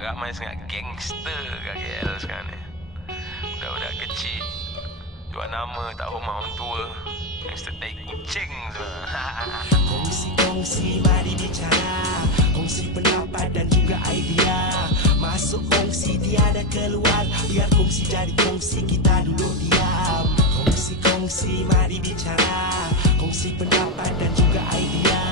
ramai sangat gangster kat KL sekarang ni. Budak-budak kecil jual nama tak hormat orang tua. Gangster tai kucing semua. Kongsi-kongsi mari bicara, kongsi pendapat dan juga idea. Masuk kongsi tiada keluar, biar kongsi jadi kongsi kita duduk diam. Kongsi-kongsi mari bicara, kongsi pendapat dan juga idea.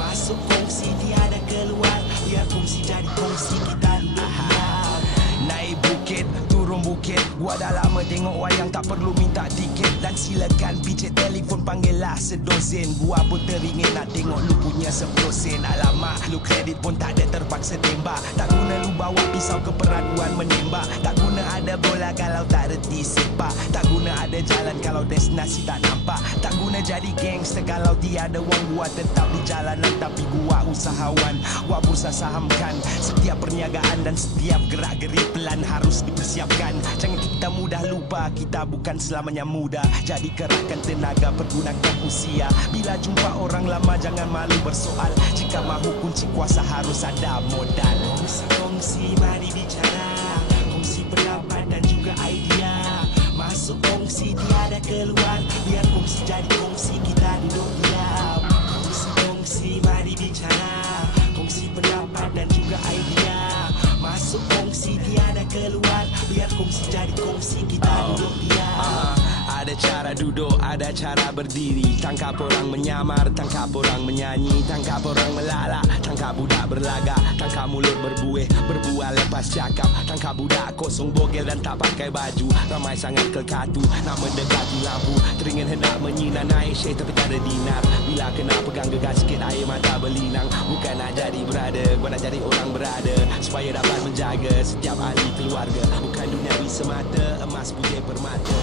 Masuk kongsi tiada keluar, biar kongsi jadi kongsi kita duduk diam. Naik bukit, turun bukit, gua dah lama tengok wayang tak perlu minta tiket. Dan silakan picit telefon panggillah sedozen. Gua pun teringin nak tengok lu punya 10 sen. Alamak, lu kredit pun tak ada terpaksa tembak. Tak guna lu bawa pisau ke peraduan menembak. Tak guna ada bola kalau tak reti sepak. Tak guna ada jalan kalau destinasi tak nampak. Tak guna jadi gangster kalau tiada wang. Gua tetap di jalanan tapi gua usahawan. Gua bursa sahamkan setiap perniagaan dan setiap gerak-gerik pelan harus dipersiapkan. Jangan kita mudah lupa, kita bukan selamanya muda. Jadi kerahkan tenaga, pergunakan usia. Bila jumpa orang lama jangan malu bersoal. Jika mahu kunci kuasa harus ada modal. Kongsi-kongsi mari bicara, kongsi pendapat dan juga idea. Masuk kongsi tiada keluar, biar kongsi jadi kongsi kita duduk diam. Kongsi-kongsi mari bicara, kongsi pendapat dan juga idea. Masuk kongsi tiada keluar, biar kongsi jadi kongsi kita duduk diam. Ada cara duduk, ada cara berdiri. Tangkap orang menyamar, tangkap orang menyanyi. Tangkap orang melala, tangkap budak berlagak. Tangkap mulut berbuih, berbual lepas cakap. Tangkap budak kosong bogel dan tak pakai baju. Ramai sangat kelkatu, nak mendekati lampu. Teringin hendak menyinar naik syekh tapi tak ada dinar. Bila kena pegang gegar sikit air mata berlinang. Bukan nak jadi berada, gua nak jadi orang berada. Supaya dapat menjaga setiap ahli keluarga. Bukan duniawi semata, emas putih permata.